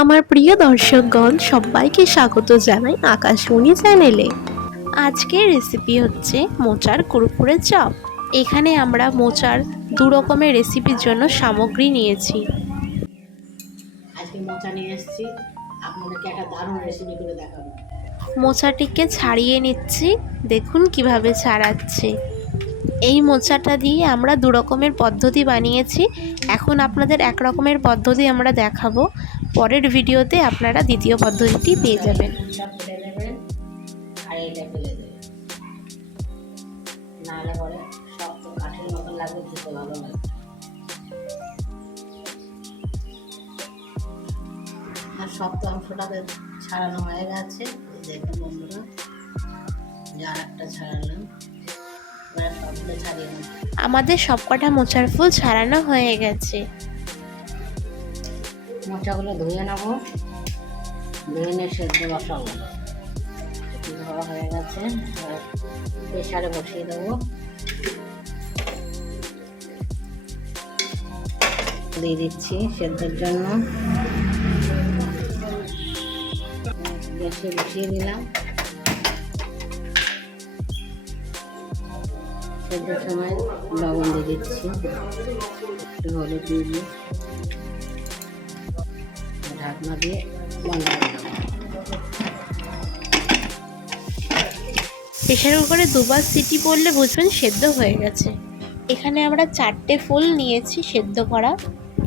আমার প্রিয় দর্শকগণ সবাইকে স্বাগত জানাই আকাশমণি চ্যানেলে। আজকের রেসিপি হচ্ছে মোচার কুরকুরে চপ। এখানে আমরা মোচার দু রকমের রেসিপির জন্য সামগ্রী নিয়েছি। আজকে মোচা নিয়ে এসেছি, আপনাদেরকে একটা দারুণ রেসিপি করে দেখাবো। মোচাটিকে ছাড়িয়ে নিচ্ছি, দেখুন কিভাবে ছাড়াচ্ছে। এই মোচাটা দিয়ে আমরা দু রকমের পদ্ধতি বানিয়েছি। এখন আপনাদের এক রকমের পদ্ধতি আমরা দেখাবো, পরের ভিডিওতে আপনারা দ্বিতীয় পদ্ধতিটি পেয়ে যাবেন। ফেলে দেবেন আর এইটা ফেলে দেবেন, নাহলে পরে শক্ত কাঠের মতন লাগবে, খেতে ভালো লাগবে। আর শক্ত অংশটাকে ছাড়ানো হয়ে গেছে, দেখুন বন্ধুরা, আর একটা ছাড়ালাম। সবগুলো ছাড়িয়ে নেব। আমাদের সবকটা মোচার ফুল ছাড়ানো হয়ে গেছে। মোচাগুলো ধুয়ে নেব, ধুয়ে নিয়ে সেদ্ধ বসাবো। ধোয়া হয়ে গেছে, প্রেসারে বসিয়ে দেবো। দিয়ে দিচ্ছি সেদ্ধের জন্য, গ্যাসে বসিয়ে দিলাম। সেদ্ধের সময় লবণ দিয়ে দিচ্ছি, একটু হলুদ দিয়ে দিই, ঢাকনা দিয়ে বন্ধ করে দেবো। প্রেসার কুকারে দুবার সিটি পড়লে বুঝবেন সেদ্ধ হয়ে গেছে। এখানে আমরা 4টে ফুল নিয়েছি সেদ্ধ করা।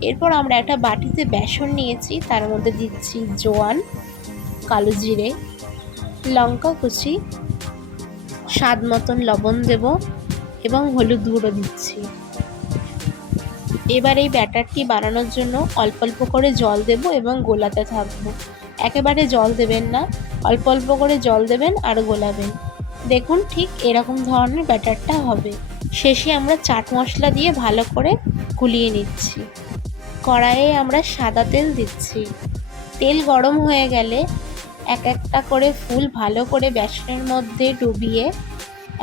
এরপর আমরা একটা বাটিতে বেসন নিয়েছি, তার মধ্যে দিচ্ছি জোয়ান, কালো জিরে, লঙ্কা কুচি, স্বাদ মতন লবণ দেব এবং হলুদ গুঁড়ো দিচ্ছি। এবার এই ব্যাটারটি বানানোর জন্য অল্প অল্প করে জল দেব এবং গোলাতে থাকবো। একেবারে জল দেবেন না, অল্প অল্প করে জল দেবেন আর গোলাবেন। দেখুন ঠিক এরকম ধরনের ব্যাটারটা হবে। শেষে আমরা চাট মশলা দিয়ে ভালো করে গুলিয়ে নিচ্ছি। কড়াইয়ে আমরা সাদা তেল দিচ্ছি। তেল গরম হয়ে গেলে এক একটা করে ফুল ভালো করে বেসনের মধ্যে ডুবিয়ে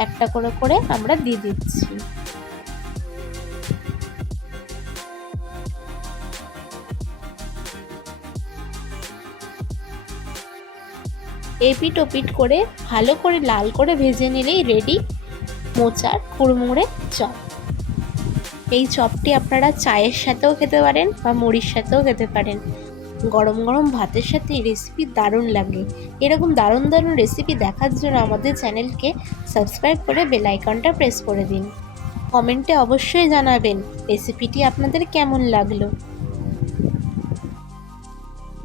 একটা করে করে আমরা দিয়ে দিচ্ছি। এপিট ওপিট করে ভালো করে লাল করে ভেজে নিলেই রেডি মোচার কুড়মুড়ে চপ। এই চপটি আপনারা চায়ের সাথেও খেতে পারেন বা মুড়ির সাথেও খেতে পারেন। গরম গরম ভাতের সাথে এই রেসিপি দারুণ লাগে। এরকম দারুণ দারুণ রেসিপি দেখার জন্য আমাদের চ্যানেলকে সাবস্ক্রাইব করে বেল আইকনটা প্রেস করে দিন। কমেন্টে অবশ্যই জানাবেন রেসিপিটি আপনাদের কেমন লাগলো।